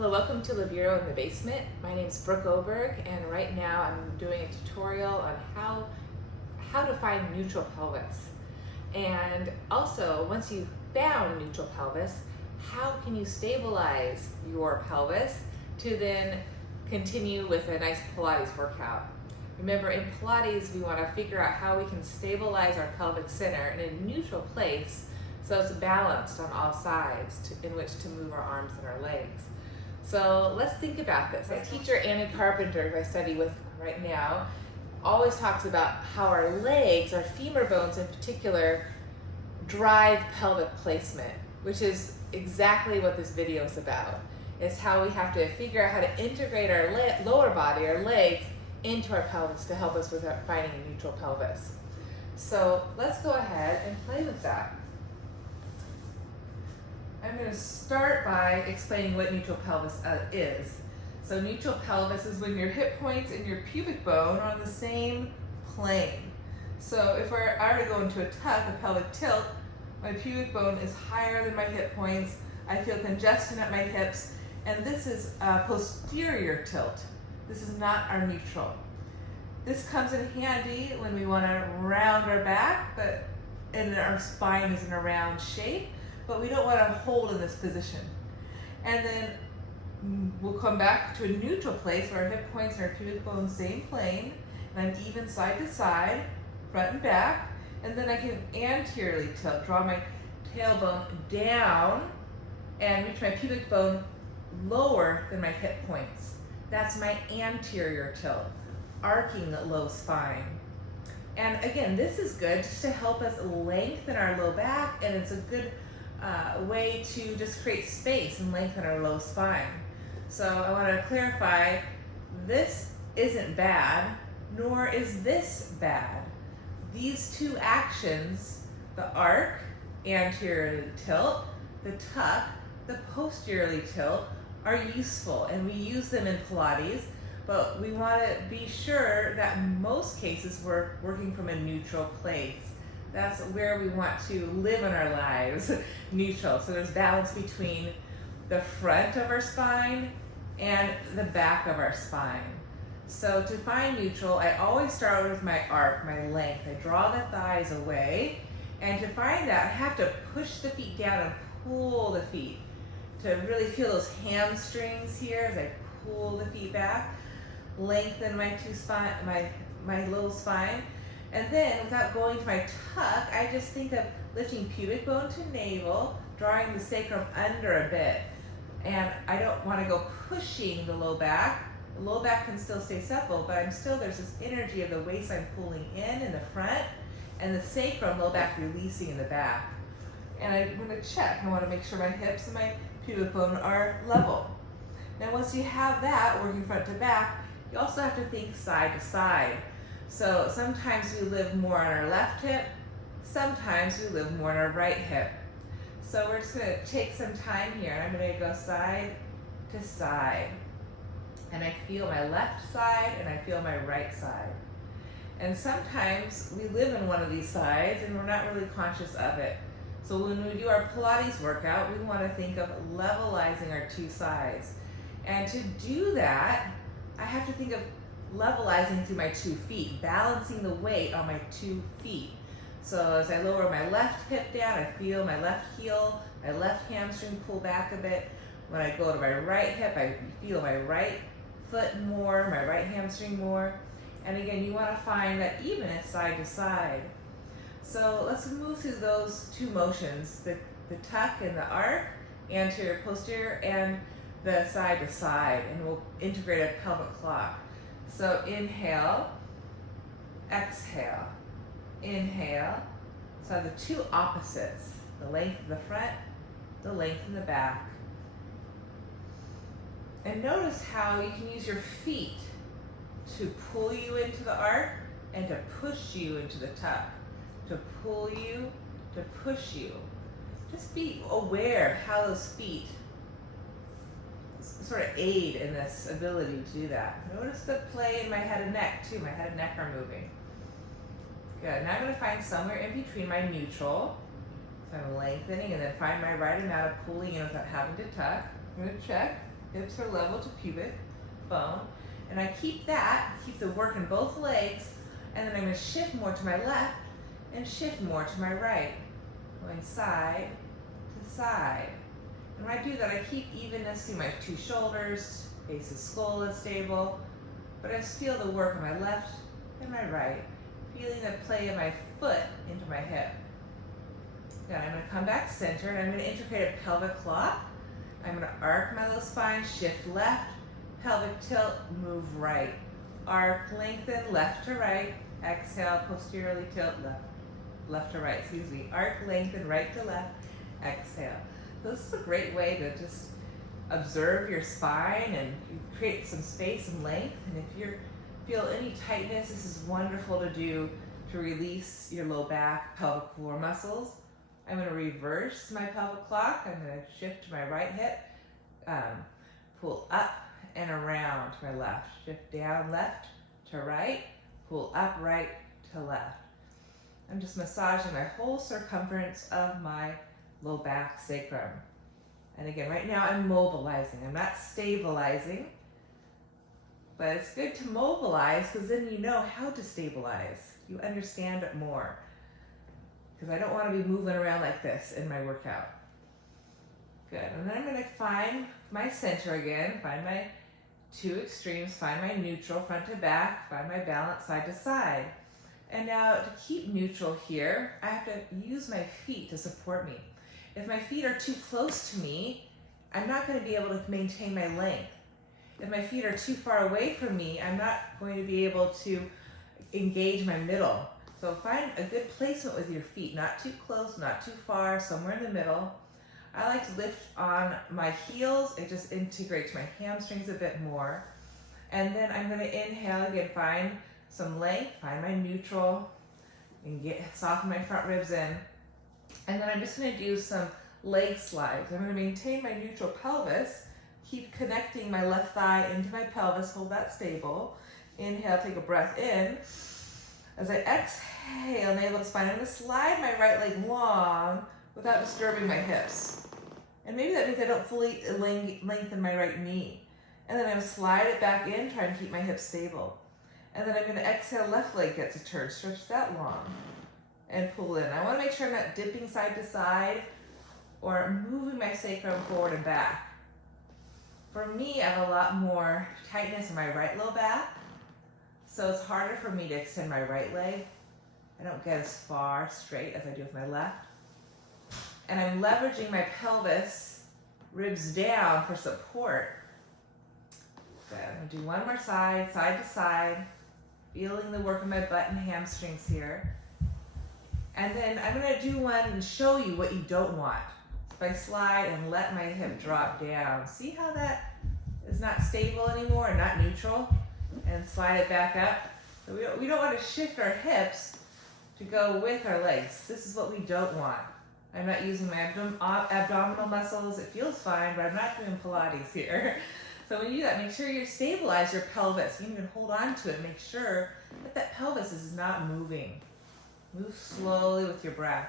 Hello, welcome to Libero in the Basement. My name is Brooke Oberg, and right now I'm doing a tutorial on how to find neutral pelvis. And also, once you've found neutral pelvis, how can you stabilize your pelvis to then continue with a nice Pilates workout? Remember, in Pilates, we want to figure out how we can stabilize our pelvic center in a neutral place so it's balanced on all sides in which to move our arms and our legs. So let's think about this. My teacher, Carpenter, who I study with right now, always talks about how our legs, our femur bones in particular, drive pelvic placement, which is exactly what this video is about. It's how we have to figure out how to integrate our lower body, our legs, into our pelvis to help us with finding a neutral pelvis. So let's go ahead and play with that. I'm going to start by explaining what neutral pelvis is. So neutral pelvis is when your hip points and your pubic bone are on the same plane. So if I were to go into a tuck, a pelvic tilt, my pubic bone is higher than my hip points. I feel congestion at my hips, and this is a posterior tilt. This is not our neutral. This comes in handy when we want to round our back, and our spine is in a round shape, but we don't want to hold in this position. And then we'll come back to a neutral place where our hip points and our pubic bone same plane, and I'm even side to side, front and back, and then I can anteriorly tilt, draw my tailbone down and reach my pubic bone lower than my hip points. That's my anterior tilt, arcing the low spine. And again, this is good just to help us lengthen our low back, and it's a good way to just create space and lengthen our low spine. So I want to clarify, this isn't bad, nor is this bad. These two actions, the arc, anteriorly tilt, the tuck, the posteriorly tilt, are useful, and we use them in Pilates, but we want to be sure that in most cases we're working from a neutral place. That's where we want to live in our lives, neutral. So there's balance between the front of our spine and the back of our spine. So to find neutral, I always start with my arc, my length. I draw the thighs away, and to find that, I have to push the feet down and pull the feet to really feel those hamstrings here as I pull the feet back, lengthen my low spine. And then, without going to my tuck, I just think of lifting pubic bone to navel, drawing the sacrum under a bit. And I don't want to go pushing the low back. The low back can still stay supple, but there's this energy of the waistline pulling in the front, and the sacrum, low back, releasing in the back. And I'm going to check. I want to make sure my hips and my pubic bone are level. Now, once you have that, working front to back, you also have to think side to side. So sometimes we live more on our left hip, sometimes we live more on our right hip. So we're just going to take some time here, and I'm going to go side to side. And I feel my left side and I feel my right side. And sometimes we live in one of these sides and we're not really conscious of it. So when we do our Pilates workout, we want to think of levelizing our two sides. And to do that, I have to think of levelizing through my 2 feet, balancing the weight on my 2 feet. So as I lower my left hip down, I feel my left heel, my left hamstring pull back a bit. When I go to my right hip, I feel my right foot more, my right hamstring more. And again, you want to find that evenness side to side. So let's move through those 2 motions, the tuck and the arc, anterior, posterior, and the side to side, and we'll integrate a pelvic clock. So inhale, exhale, inhale. So the 2 opposites, the length in the front, the length in the back. And notice how you can use your feet to pull you into the arc and to push you into the tuck, to pull you, to push you. Just be aware of how those feet sort of aid in this ability to do that. Notice the play in my head and neck too. My head and neck are moving. Good. Now I'm going to find somewhere in between my neutral. So I'm lengthening, and then find my right amount of pulling in without having to tuck. I'm going to check. Hips are level to pubic bone. And I keep the work in both legs, and then I'm going to shift more to my left and shift more to my right, going side to side. And when I do that, I keep evenness through my two shoulders, base of skull is stable, but I just feel the work on my left and my right, feeling the play of my foot into my hip. Then I'm going to come back center, and I'm going to integrate a pelvic lock. I'm going to arc my little spine, shift left, pelvic tilt, move right. Arc, lengthen, left to right. Exhale, posteriorly tilt, left to right, excuse me. Arc, lengthen, right to left. Exhale. So this is a great way to just observe your spine and create some space and length. And if you feel any tightness, this is wonderful to do to release your low back, pelvic floor muscles. I'm going to reverse my pelvic lock. I'm going to shift to my right hip, pull up and around to my left. Shift down left to right, pull up right to left. I'm just massaging my whole circumference of my low back sacrum. And again, right now I'm mobilizing. I'm not stabilizing, but it's good to mobilize because then you know how to stabilize. You understand it more. Because I don't want to be moving around like this in my workout. Good, and then I'm going to find my center again, find my two extremes, find my neutral front to back, find my balance side to side. And now to keep neutral here, I have to use my feet to support me. If my feet are too close to me, I'm not going to be able to maintain my length. If my feet are too far away from me, I'm not going to be able to engage my middle. So find a good placement with your feet, not too close, not too far, somewhere in the middle. I like to lift on my heels. It just integrates my hamstrings a bit more. And then I'm going to inhale again, find some length, find my neutral, and soften my front ribs in. And then I'm just going to do some leg slides. I'm going to maintain my neutral pelvis, keep connecting my left thigh into my pelvis, hold that stable. Inhale, take a breath in. As I exhale, navel to spine, I'm going to slide my right leg long without disturbing my hips. And maybe that means I don't fully lengthen my right knee. And then I'm going to slide it back in, try and keep my hips stable. And then I'm going to exhale, left leg gets a turn, stretch that long, and pull in. I want to make sure I'm not dipping side to side or moving my sacrum forward and back. For me, I have a lot more tightness in my right low back. So it's harder for me to extend my right leg. I don't get as far straight as I do with my left. And I'm leveraging my pelvis, ribs down for support. Good. I'm going to do one more side, side to side, feeling the work of my butt and hamstrings here. And then I'm going to do one and show you what you don't want. If I slide and let my hip drop down, see how that is not stable anymore and not neutral? And slide it back up. So we don't want to shift our hips to go with our legs. This is what we don't want. I'm not using my abdominal muscles. It feels fine, but I'm not doing Pilates here. So when you do that, make sure you stabilize your pelvis. You can even hold on to it. Make sure that pelvis is not moving. Move slowly with your breath.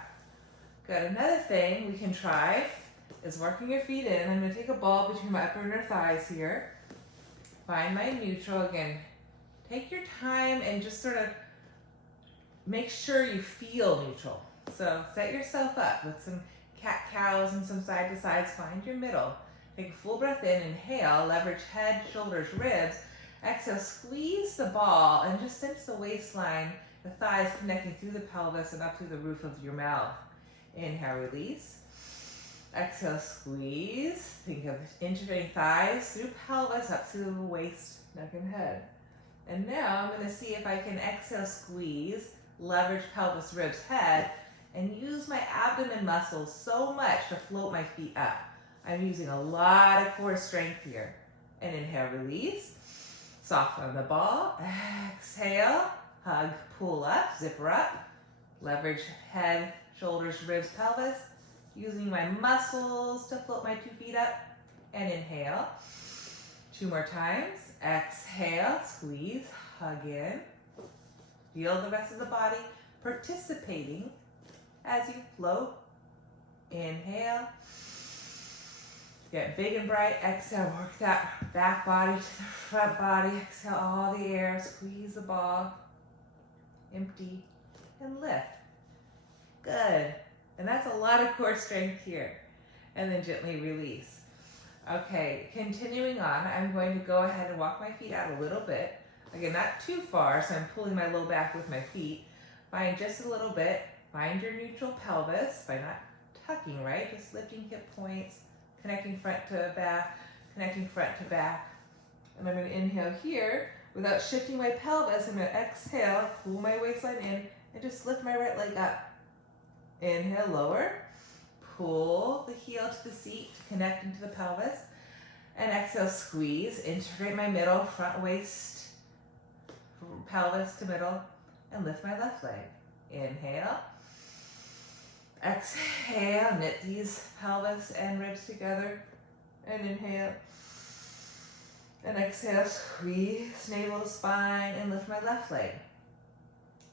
Good. Another thing we can try is working your feet in. I'm going to take a ball between my upper inner thighs here. Find my neutral again. Take your time and just sort of make sure you feel neutral. So set yourself up with some cat-cows and some side-to-sides. Find your middle. Take a full breath in, inhale, leverage head, shoulders, ribs. Exhale, squeeze the ball and just sense the waistline, the thighs connecting through the pelvis and up through the roof of your mouth. Inhale, release. Exhale, squeeze. Think of integrating thighs through pelvis up through the waist, neck, and head. And now I'm going to see if I can exhale, squeeze, leverage pelvis, ribs, head, and use my abdomen muscles so much to float my feet up. I'm using a lot of core strength here. And inhale, release. Soften on the ball. Exhale, hug, pull up, zipper up. Leverage head, shoulders, ribs, pelvis. Using my muscles to float my 2 feet up. And inhale. 2 more times. Exhale, squeeze, hug in. Feel the rest of the body participating as you float. Inhale. Get big and bright. Exhale, work that back body to the front body. Exhale all the air. Squeeze the ball. Empty and lift. Good. And that's a lot of core strength here. And then gently release. Okay, continuing on, I'm going to go ahead and walk my feet out a little bit. Again, not too far, so I'm pulling my low back with my feet. Find just a little bit. Find your neutral pelvis by not tucking, right? Just lifting hip points, connecting front to back, connecting front to back. And I'm going to inhale here. Without shifting my pelvis, I'm going to exhale, pull my waistline in, and just lift my right leg up. Inhale, lower. Pull the heel to the seat to connect into the pelvis. And exhale, squeeze, integrate my middle, front waist, pelvis to middle, and lift my left leg. Inhale. Exhale, knit these pelvis and ribs together. And inhale. And exhale, squeeze navel to spine and lift my left leg.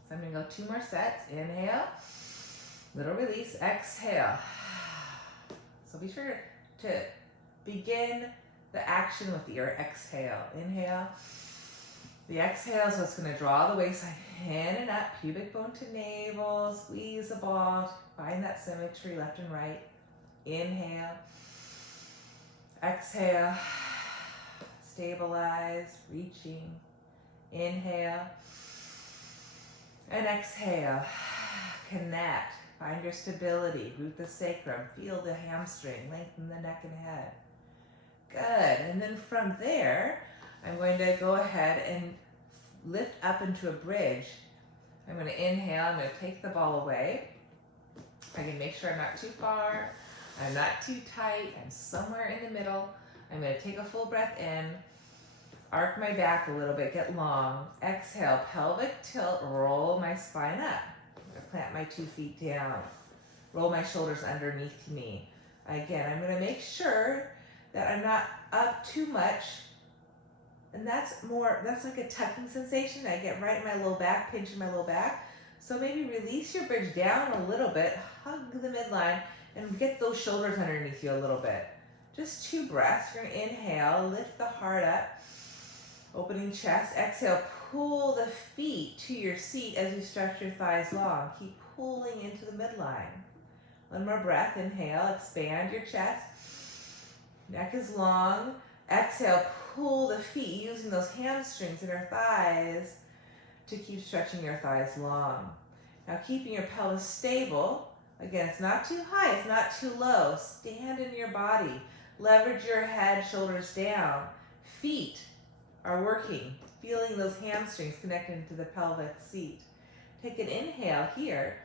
So I'm going to go 2 more sets. Inhale. Little release. Exhale. So be sure to begin the action with your exhale. Inhale. The exhale is what's going to draw the waistline in and up, pubic bone to navel, squeeze the ball, find that symmetry left and right. Inhale. Exhale. Stabilize, reaching. Inhale. And exhale. Connect. Find your stability. Root the sacrum. Feel the hamstring. Lengthen the neck and head. Good. And then from there, I'm going to go ahead and lift up into a bridge. I'm going to inhale. I'm going to take the ball away. I can make sure I'm not too far. I'm not too tight. I'm somewhere in the middle. I'm going to take a full breath in. Arc my back a little bit. Get long. Exhale. Pelvic tilt. Roll my spine up. Plant my 2 feet down. Roll my shoulders underneath me. Again, I'm going to make sure that I'm not up too much. And that's like a tucking sensation. I get right in my low back, pinch in my low back. So maybe release your bridge down a little bit, hug the midline, and get those shoulders underneath you a little bit. Just 2 breaths. You're going to inhale, lift the heart up, opening chest. Exhale, pull the feet to your seat as you stretch your thighs long. Keep pulling into the midline. 1 more breath. Inhale, expand your chest. Neck is long. Exhale, pull the feet using those hamstrings and your thighs to keep stretching your thighs long. Now keeping your pelvis stable. Again, it's not too high, it's not too low. Stand in your body. Leverage your head, shoulders down. Feet are working. Feeling those hamstrings connected to the pelvic seat. Take an inhale here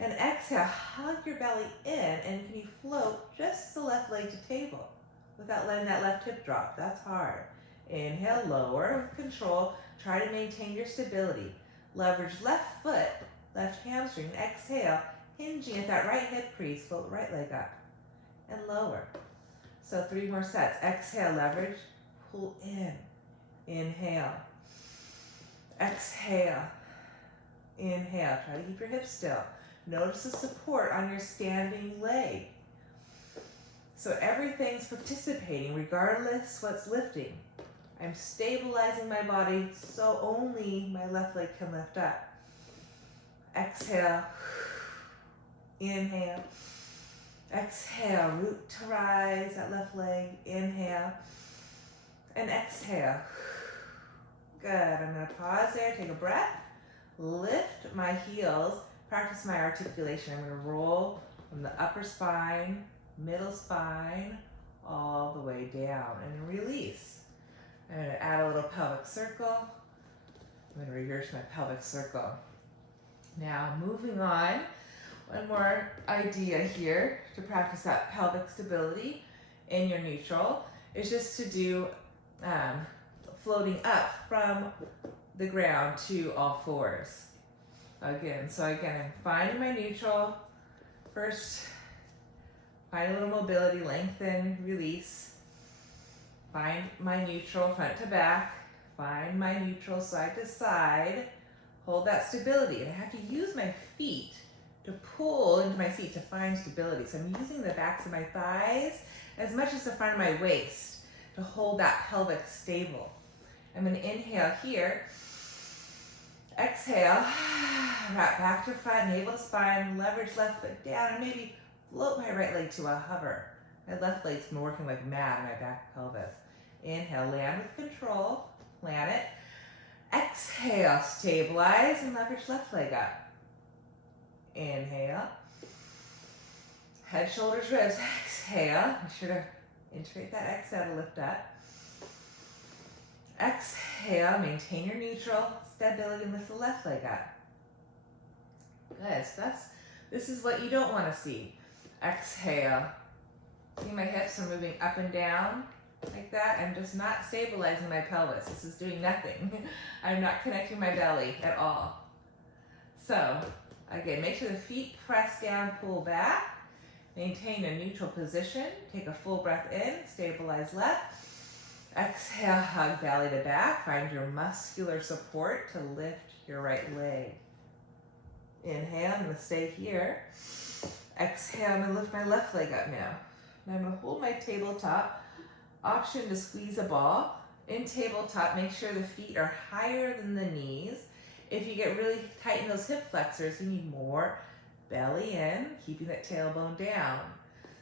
and exhale. Hug your belly in, and can you float just the left leg to table without letting that left hip drop? That's hard. Inhale, lower with control. Try to maintain your stability. Leverage left foot, left hamstring. Exhale, hinging at that right hip crease. Float right leg up and lower. So 3 more sets. Exhale, leverage, pull in. Inhale. Exhale. Inhale. Try to keep your hips still. Notice the support on your standing leg. So everything's participating regardless what's lifting. I'm stabilizing my body so only my left leg can lift up. Exhale. Inhale. Exhale. Root to rise that left leg. Inhale. And exhale. Good. I'm going to pause there, take a breath, lift my heels, practice my articulation. I'm going to roll from the upper spine, middle spine, all the way down and release. I'm going to add a little pelvic circle. I'm going to reverse my pelvic circle. Now moving on, one more idea here to practice that pelvic stability in your neutral is just to do floating up from the ground to all fours. Again, I'm finding my neutral. First, find a little mobility, lengthen, release. Find my neutral front to back. Find my neutral side to side. Hold that stability. And I have to use my feet to pull into my seat to find stability. So I'm using the backs of my thighs as much as the front of my waist to hold that pelvic stable. I'm going to inhale here. Exhale, wrap back to front, navel to spine, leverage left foot down, and maybe float my right leg to a hover. My left leg's been working like mad in my back pelvis. Inhale, land with control, plant it. Exhale, stabilize and leverage left leg up. Inhale. Head, shoulders, ribs. Exhale. Be sure to integrate that exhale to lift up. Exhale, maintain your neutral stability and lift the left leg up. Good, so this is what you don't want to see. Exhale. See my hips are moving up and down like that. I'm just not stabilizing my pelvis. This is doing nothing. I'm not connecting my belly at all. So, again, make sure the feet press down, pull back. Maintain a neutral position. Take a full breath in, stabilize left. Exhale, hug belly to back. Find your muscular support to lift your right leg. Inhale, I'm going to stay here. Exhale, I'm going to lift my left leg up now. Now I'm going to hold my tabletop. Option to squeeze a ball. In tabletop, make sure the feet are higher than the knees. If you get really tight in those hip flexors, you need more belly in, keeping that tailbone down.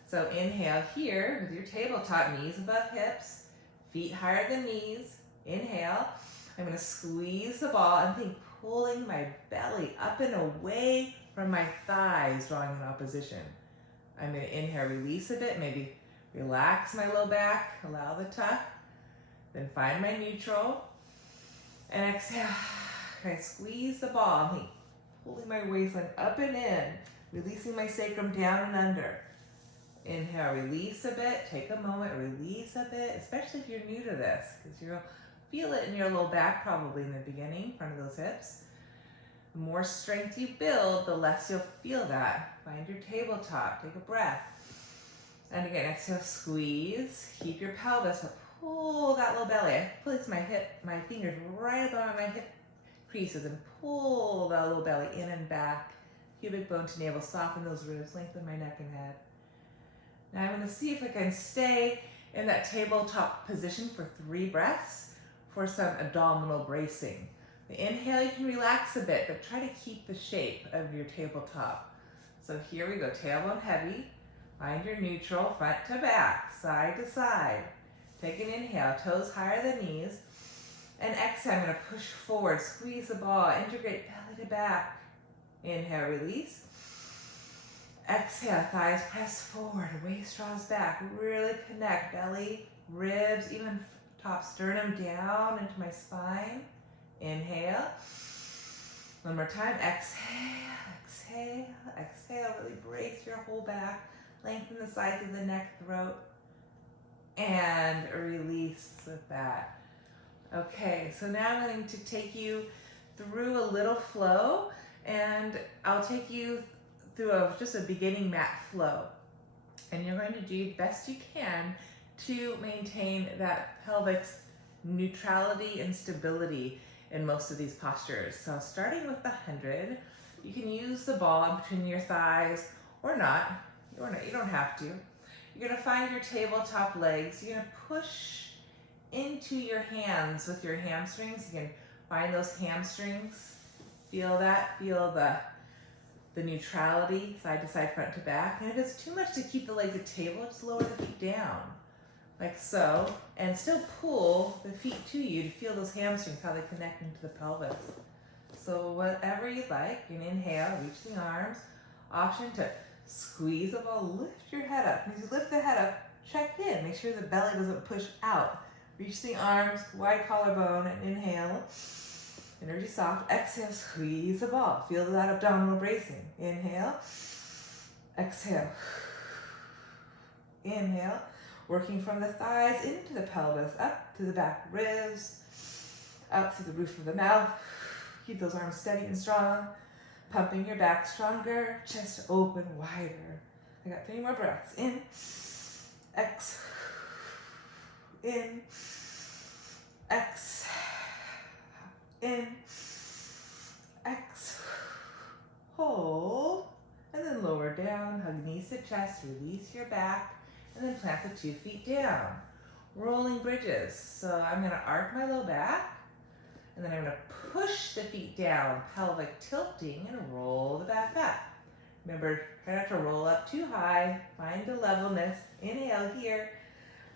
So inhale here with your tabletop, knees above hips. Feet higher than knees. Inhale. I'm going to squeeze the ball and think pulling my belly up and away from my thighs, drawing an opposition. I'm going to inhale, release a bit, maybe relax my low back, allow the tuck. Then find my neutral. And exhale. I squeeze the ball and think pulling my waistline up and in, releasing my sacrum down and under. Inhale, release a bit, take a moment, release a bit, especially if you're new to this, because you'll feel it in your low back probably in the beginning, in front of those hips. The more strength you build, the less you'll feel that. Find your tabletop, take a breath. And again, exhale, squeeze, keep your pelvis, but pull that low belly. I place my fingers right above my hip creases and pull that low belly in and back. Pubic bone to navel, soften those ribs, lengthen my neck and head. Now I'm going to see if I can stay in that tabletop position for 3 breaths for some abdominal bracing. The inhale, you can relax a bit, but try to keep the shape of your tabletop. So here we go, tailbone heavy. Find your neutral, front to back, side to side. Take an inhale, toes higher than knees. And exhale, I'm going to push forward, squeeze the ball, integrate belly to back. Inhale, release. Exhale, thighs press forward, waist draws back. Really connect belly, ribs, even top sternum down into my spine. Inhale. One more time. Exhale, exhale, exhale. Really brace your whole back. Lengthen the sides of the neck, throat. And release with that. Okay, so now I'm going to take you through a little flow, and I'll take you through just a beginning mat flow. And you're going to do the best you can to maintain that pelvic's neutrality and stability in most of these postures. So starting with the 100, you can use the ball in between your thighs or not. You don't have to. You're going to find your tabletop legs. You're going to push into your hands with your hamstrings. You can find those hamstrings. Feel that. Feel the neutrality, side to side, front to back. And if it's too much to keep the legs at table, just lower the feet down, like so, and still pull the feet to you to feel those hamstrings, how they connect into the pelvis. So whatever you like, you can inhale, reach the arms. Option to squeeze the ball, lift your head up. As you lift the head up, check in, make sure the belly doesn't push out. Reach the arms, wide collarbone, and inhale. Energy soft. Exhale, squeeze the ball. Feel that abdominal bracing. Inhale. Exhale. Inhale. Working from the thighs into the pelvis, up to the back ribs, up to the roof of the mouth. Keep those arms steady and strong. Pumping your back stronger. Chest open wider. I got 3 more breaths. In. Exhale. In. Exhale. In, exhale, hold, and then lower down, hug knees to chest, release your back, and then plant the 2 feet down. Rolling bridges. So I'm gonna arc my low back, and then I'm gonna push the feet down, pelvic tilting, and roll the back up. Remember, try not to roll up too high, find the levelness. Inhale here,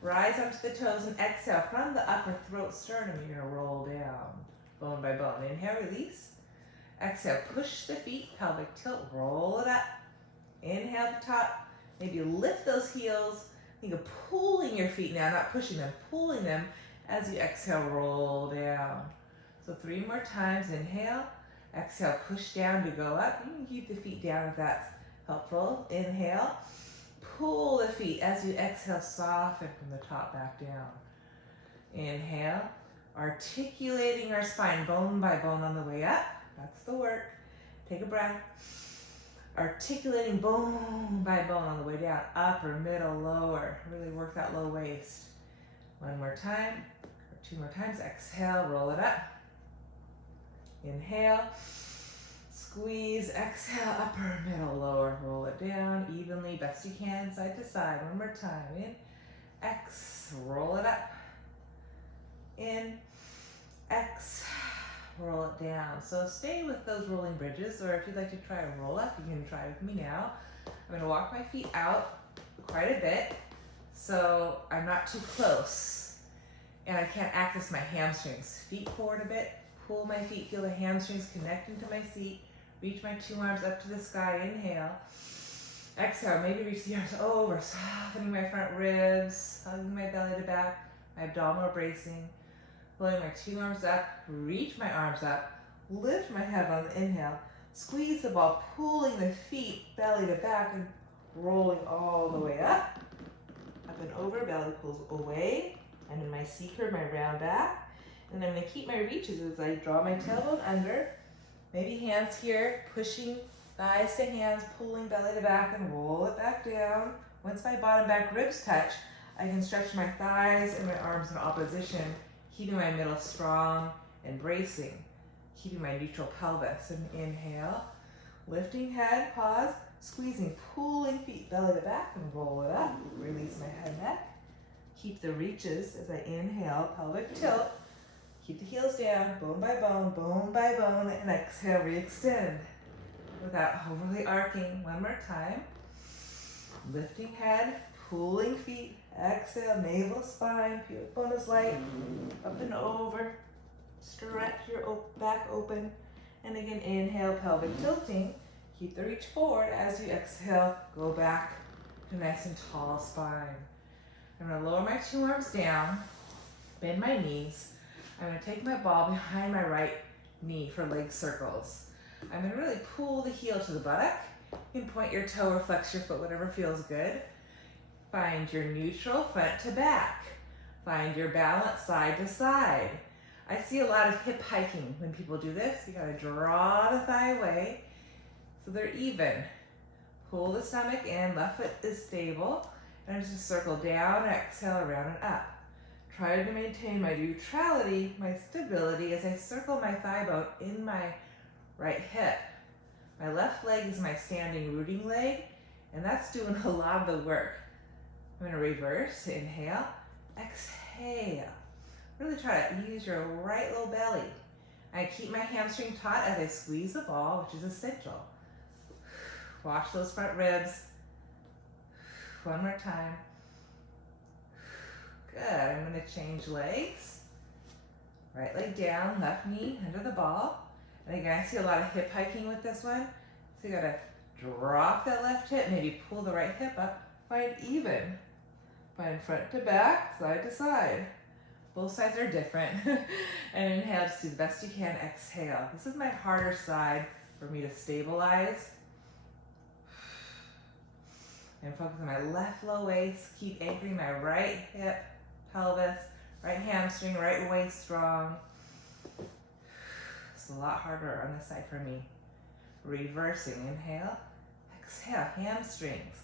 rise onto the toes, and exhale from the upper throat sternum, you're gonna roll down, bone by bone. Inhale, release. Exhale, push the feet, pelvic tilt, roll it up. Inhale at the top, maybe lift those heels. Think of pulling your feet now, not pushing them, pulling them as you exhale, roll down. So 3 more times, inhale, exhale, push down to go up. You can keep the feet down if that's helpful. Inhale, pull the feet as you exhale, soften from the top back down. Inhale, articulating our spine bone by bone on the way up. That's the work. Take a breath. Articulating bone by bone on the way down, upper, middle, lower. Really work that low waist. 1 more time, or 2 more times. Exhale, roll it up. Inhale, squeeze, exhale, upper, middle, lower. Roll it down evenly, best you can, side to side. 1 more time. In, X, roll it up. In, X, roll it down. So stay with those rolling bridges, or if you'd like to try a roll up, you can try with me now. I'm gonna walk my feet out quite a bit, so I'm not too close, and I can't access my hamstrings. Feet forward a bit, pull my feet, feel the hamstrings connecting to my seat, reach my 2 arms up to the sky, inhale. Exhale, maybe reach the arms over, softening my front ribs, hugging my belly to back, my abdominal bracing. Pulling my 2 arms up, reach my arms up, lift my head on the inhale, squeeze the ball, pulling the feet belly to back and rolling all the way up. Up and over, belly pulls away. I'm in my C curve, my round back. And I'm gonna keep my reaches as I draw my tailbone under. Maybe hands here, pushing thighs to hands, pulling belly to back and roll it back down. Once my bottom back ribs touch, I can stretch my thighs and my arms in opposition, keeping my middle strong and bracing, keeping my neutral pelvis. And inhale, lifting head, pause, squeezing, pulling feet belly to back and roll it up. Release my head, neck. Keep the reaches as I inhale, pelvic tilt. Keep the heels down, bone by bone, and exhale, re-extend. Without overly arcing. 1 more time. Lifting head, pulling feet, exhale, navel, spine, pubic bone is light, up and over, stretch your back open, and again, inhale, pelvic tilting, keep the reach forward. As you exhale, go back to nice and tall spine. I'm gonna lower my 2 arms down, bend my knees. I'm gonna take my ball behind my right knee for leg circles. I'm gonna really pull the heel to the buttock. You can point your toe or flex your foot, whatever feels good. Find your neutral front to back. Find your balance side to side. I see a lot of hip hiking when people do this. You gotta draw the thigh away so they're even. Pull the stomach in, left foot is stable. And I'm just circle down, exhale, around and up. Try to maintain my neutrality, my stability as I circle my thigh bone in my right hip. My left leg is my standing rooting leg, and that's doing a lot of the work. I'm gonna reverse, inhale, exhale. Really try to use your right low belly. I keep my hamstring taut as I squeeze the ball, which is essential. Wash those front ribs. 1 more time. Good, I'm gonna change legs. Right leg down, left knee under the ball. And again, I see a lot of hip hiking with this one. So you gotta drop that left hip, maybe pull the right hip up, find even. Find front to back, side to side. Both sides are different. And inhale, just do the best you can, exhale. This is my harder side for me to stabilize. And focus on my left low waist, keep anchoring my right hip, pelvis, right hamstring, right waist strong. It's a lot harder on this side for me. Reversing, inhale, exhale, hamstrings,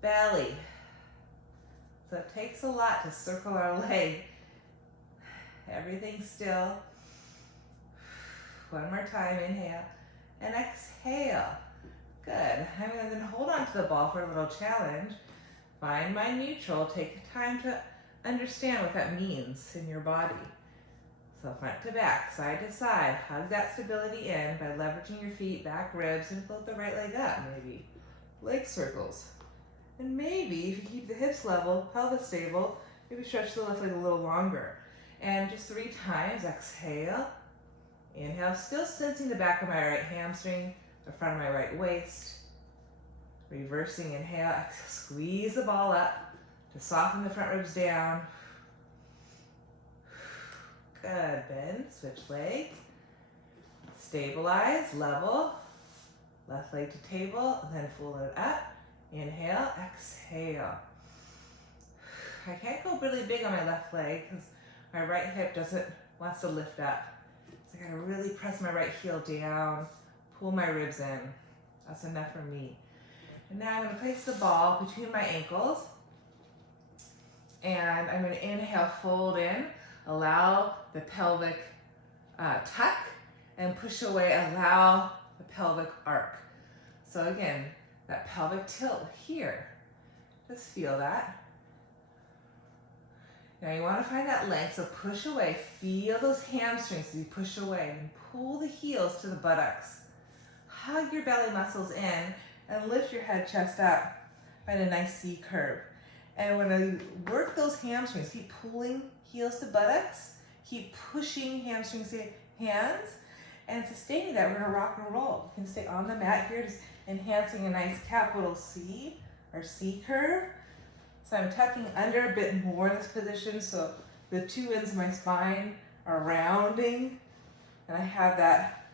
belly. So it takes a lot to circle our leg. Everything still. 1 more time, inhale, and exhale. Good. I'm going to then hold on to the ball for a little challenge. Find my neutral. Take the time to understand what that means in your body. So front to back, side to side, hug that stability in by leveraging your feet, back ribs, and float the right leg up, maybe. Leg circles. And maybe if you keep the hips level, pelvis stable, maybe stretch the left leg a little longer. And just 3 times, exhale. Inhale, still sensing the back of my right hamstring, the front of my right waist. Reversing, inhale, exhale, squeeze the ball up to soften the front ribs down. Good, bend, switch legs. Stabilize, level. Left leg to table, and then fold it up. Inhale, exhale. I can't go really big on my left leg because my right hip wants to lift up. So I gotta really press my right heel down, pull my ribs in. That's enough for me. And now I'm gonna place the ball between my ankles. And I'm gonna inhale, fold in, allow the pelvic tuck, and push away, allow the pelvic arc. So again, that pelvic tilt here. Just feel that. Now you want to find that length, so push away. Feel those hamstrings as you push away and pull the heels to the buttocks. Hug your belly muscles in and lift your head, chest up. Find a nice C curve. And when you work those hamstrings, keep pulling heels to buttocks, keep pushing hamstrings to hands, and sustaining that. We're gonna rock and roll. You can stay on the mat here, just enhancing a nice capital C or C curve. So I'm tucking under a bit more in this position, so the 2 ends of my spine are rounding, and I have that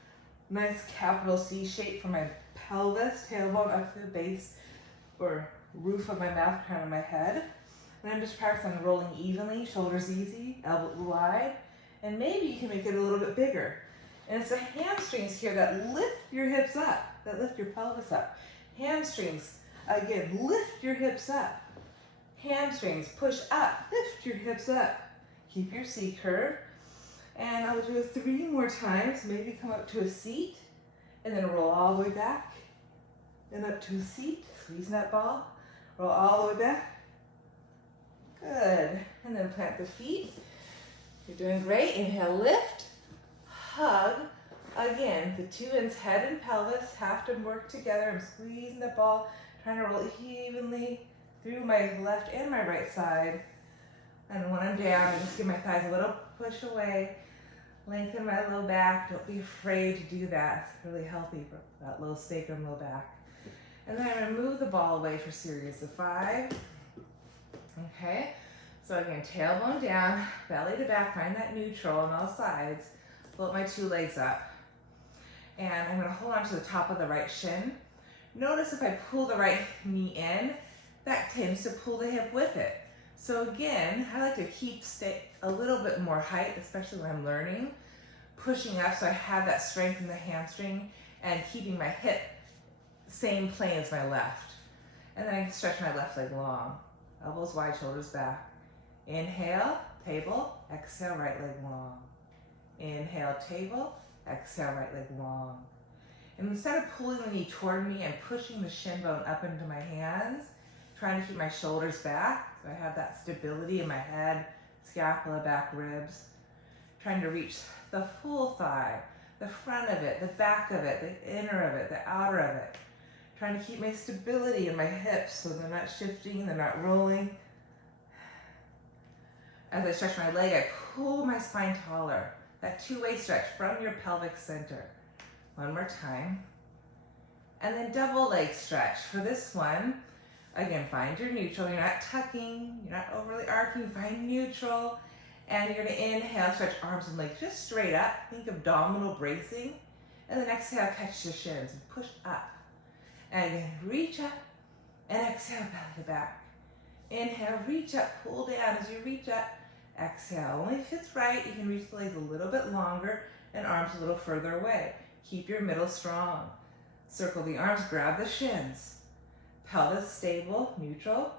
nice capital C shape from my pelvis, tailbone up to the base or roof of my mouth, crown of my head. And I'm just practicing rolling evenly, shoulders easy, elbow wide, and maybe you can make it a little bit bigger. And it's the hamstrings here that lift your hips up, that lift your pelvis up. Hamstrings, again, lift your hips up. Hamstrings, push up, lift your hips up. Keep your C curve. And I'll do it 3 more times. Maybe come up to a seat, and then roll all the way back. Then up to a seat, squeeze that ball, roll all the way back. Good. And then plant the feet. You're doing great. Inhale, lift, hug. Again, the 2 ends, head and pelvis, have to work together. I'm squeezing the ball, trying to roll it evenly through my left and my right side. And when I'm down, I just give my thighs a little push away. Lengthen my low back. Don't be afraid to do that. It's really healthy for that low sacrum, low back. And then I'm gonna move the ball away for series of 5. Okay, so again, tailbone down, belly to back, find that neutral on all sides. Float my 2 legs up. And I'm gonna hold on to the top of the right shin. Notice if I pull the right knee in, that tends to pull the hip with it. So again, I like to keep a little bit more height, especially when I'm learning. Pushing up so I have that strength in the hamstring and keeping my hip same plane as my left. And then I can stretch my left leg long. Elbows wide, shoulders back. Inhale, table, exhale, right leg long. Inhale, table, exhale, right leg long. And instead of pulling the knee toward me and pushing the shin bone up into my hands, trying to keep my shoulders back, so I have that stability in my head, scapula, back ribs. Trying to reach the full thigh, the front of it, the back of it, the inner of it, the outer of it. Trying to keep my stability in my hips so they're not shifting, they're not rolling. As I stretch my leg, I pull my spine taller. That 2-way stretch from your pelvic center. 1 more time. And then double leg stretch. For this one, again, find your neutral. You're not tucking, you're not overly arcing, find neutral. And you're gonna inhale, stretch arms and legs just straight up. Think abdominal bracing. And then exhale, catch the shins and push up. And again, reach up and exhale, belly to back. Inhale, reach up, pull down as you reach up. Exhale, only if it's right, you can reach the legs a little bit longer and arms a little further away. Keep your middle strong. Circle the arms, grab the shins. Pelvis stable, neutral.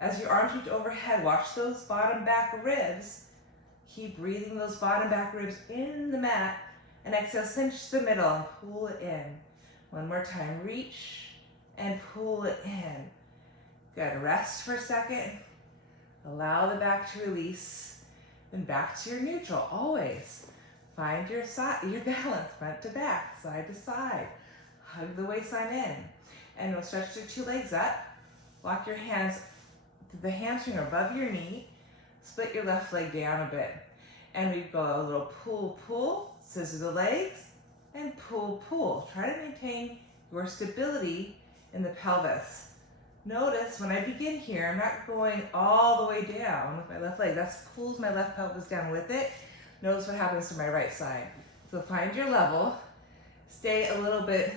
As your arms reach overhead, watch those bottom back ribs. Keep breathing those bottom back ribs in the mat. And exhale, cinch the middle and pull it in. 1 more time, reach and pull it in. Good, rest for a second. Allow the back to release. Then back to your neutral, always. Find your balance, front to back, side to side. Hug the waistline in. And we'll stretch your 2 legs up. Walk your hands to the hamstring or above your knee. Split your left leg down a bit. And we go a little pull, pull, scissor the legs, and pull, pull. Try to maintain your stability in the pelvis. Notice when I begin here, I'm not going all the way down with my left leg. That pulls my left pelvis down with it. Notice what happens to my right side. So find your level. Stay a little bit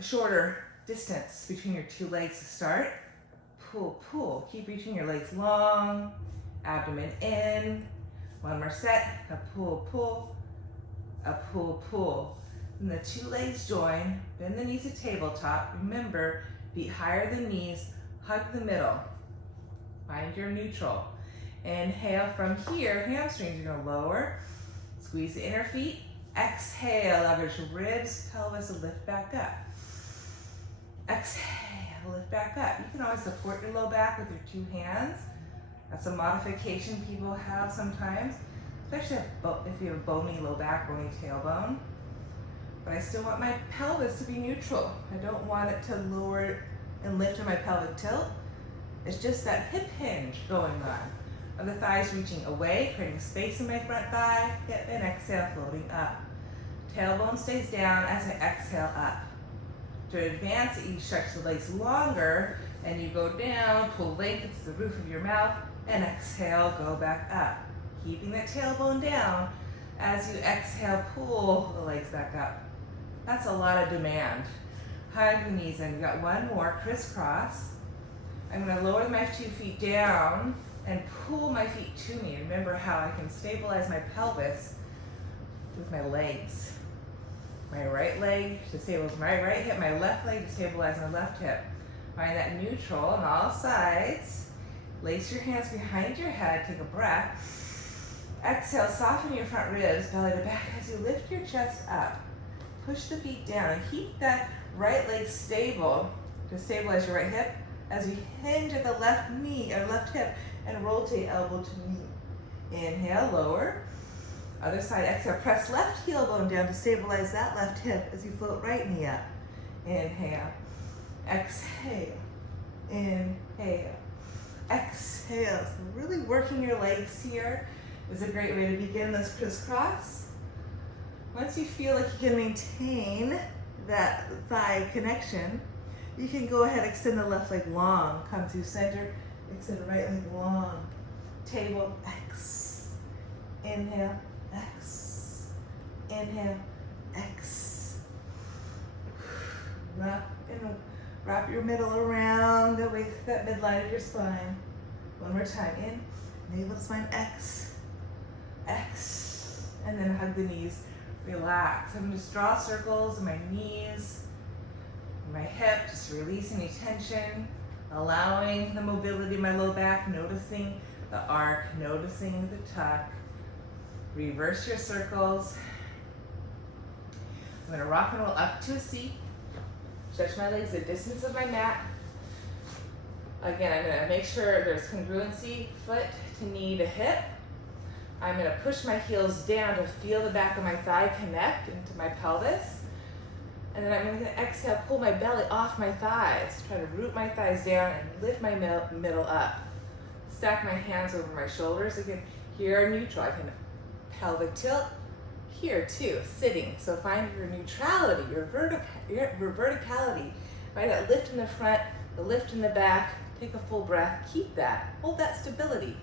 shorter distance between your 2 legs to start. Pull, pull. Keep reaching your legs long. Abdomen in. One more set. A pull, pull. A pull, pull. And the 2 legs join. Bend the knees to tabletop. Remember, feet higher than knees. Hug the middle. Find your neutral. Inhale from here. Hamstrings are going to lower. Squeeze the inner feet. Exhale. Leverage ribs, pelvis, and lift back up. Exhale. Lift back up. You can always support your low back with your 2 hands. That's a modification people have sometimes, especially if you have a bony low back, bony tailbone. But I still want my pelvis to be neutral. I don't want it to lower and lift in my pelvic tilt. It's just that hip hinge going on. Of the thighs reaching away, creating space in my front thigh, hip and exhale, floating up. Tailbone stays down as I exhale up. To advance, you stretch the legs longer and you go down, pull length to the roof of your mouth, and exhale, go back up. Keeping that tailbone down as you exhale, pull the legs back up. That's a lot of demand. Hug the knees in. We've got one more, crisscross. I'm going to lower my 2 feet down and pull my feet to me. Remember how I can stabilize my pelvis with my legs. My right leg to stabilize my right hip, my left leg to stabilize my left hip. Find that neutral on all sides. Lace your hands behind your head, take a breath. Exhale, soften your front ribs, belly to back as you lift your chest up. Push the feet down and keep that right leg stable to stabilize your right hip as we hinge at the left knee or left hip and rotate elbow to knee. Inhale, lower. Other side, exhale, press left heel bone down to stabilize that left hip as you float right knee up. Inhale, exhale, inhale, exhale. So really working your legs here is a great way to begin this crisscross. Once you feel like you can maintain that thigh connection, you can go ahead and extend the left leg long. Come to center, extend the right leg long. Table, X. Inhale, X. Inhale, X. Wrap your middle around that midline of your spine. One more time. In, navel to spine, X. X. And then hug the knees. Relax. I'm going to just draw circles in my knees, my hip, just releasing any tension, allowing the mobility of my low back, noticing the arc, noticing the tuck. Reverse your circles. I'm going to rock and roll up to a seat. Stretch my legs the distance of my mat. Again, I'm going to make sure there's congruency, foot to knee to hip. I'm going to push my heels down to feel the back of my thigh connect into my pelvis. And then I'm going to exhale, pull my belly off my thighs. Try to root my thighs down and lift my middle up. Stack my hands over my shoulders. Again, here neutral. I can pelvic tilt. Here too, sitting. So find your neutrality, your verticality. Find that lift in the front, the lift in the back. Take a full breath. Keep that. Hold that stability.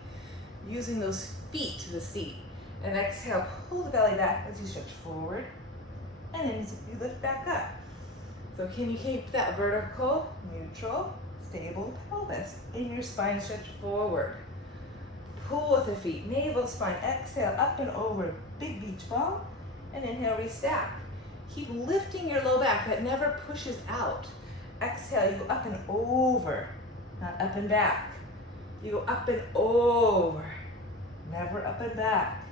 Using those feet to the seat. And exhale, pull the belly back as you stretch forward. And then you lift back up. So can you keep that vertical, neutral, stable pelvis in your spine, stretch forward. Pull with the feet, navel, spine, exhale, up and over, big beach ball. And inhale, restack. Keep lifting your low back, that never pushes out. Exhale, you go up and over, not up and back. You go up and over, never up and back.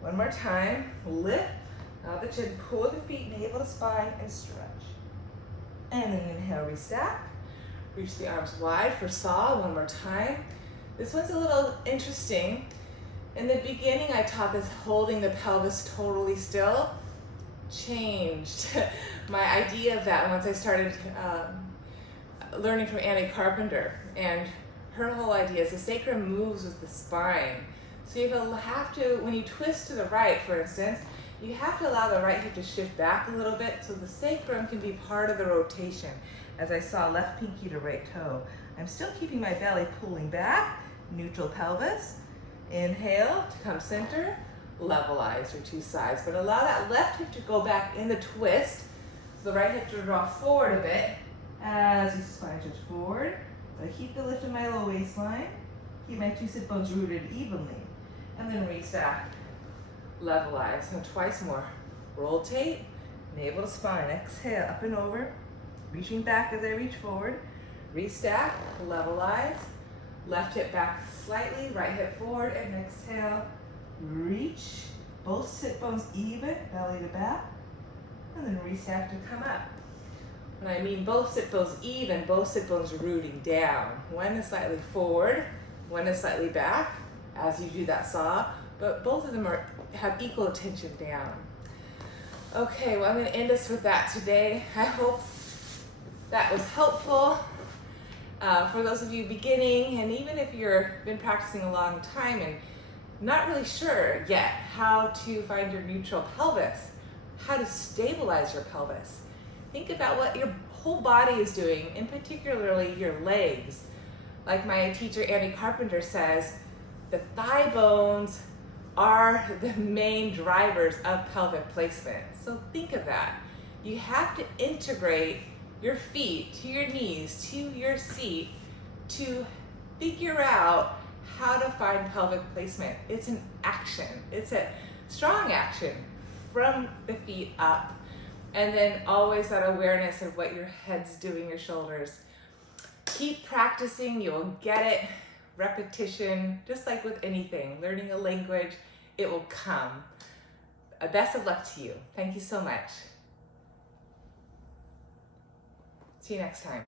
One more time, lift. Now the chin, pull the feet, navel to spine, and stretch. And then inhale, restack. Reach the arms wide for saw one more time. This one's a little interesting. In the beginning, I taught this holding the pelvis totally still. Changed my idea of that once I started learning from Carpenter. And her whole idea is the sacrum moves with the spine. So you have to, when you twist to the right, for instance, you have to allow the right hip to shift back a little bit so the sacrum can be part of the rotation. As I saw, left pinky to right toe. I'm still keeping my belly pulling back, neutral pelvis. Inhale to come center, levelize your two sides, but allow that left hip to go back in the twist, so the right hip to draw forward a bit as you spine touch forward. So I keep the lift of my low waistline, keep my two sit bones rooted evenly, and then restack, levelize, and twice more. Rotate, navel to spine, exhale, up and over, reaching back as I reach forward, restack, levelize, left hip back slightly, right hip forward, and exhale, reach, both sit bones even, belly to back, and then restack to come up. When I mean both sit bones even, both sit bones rooting down. One is slightly forward, one is slightly back as you do that saw, but both of them have equal attention down. Okay, well, I'm going to end us with that today. I hope that was helpful. For those of you beginning, and even if you've been practicing a long time and not really sure yet how to find your neutral pelvis, how to stabilize your pelvis, think about what your whole body is doing, and particularly your legs. Like my teacher, Carpenter says, the thigh bones are the main drivers of pelvic placement. So think of that. You have to integrate your feet to your knees, to your seat, to figure out how to find pelvic placement. It's an action. It's a strong action from the feet up. And then always that awareness of what your head's doing, your shoulders. Keep practicing, you will get it. Repetition, just like with anything, learning a language, it will come. Best of luck to you. Thank you so much. See you next time.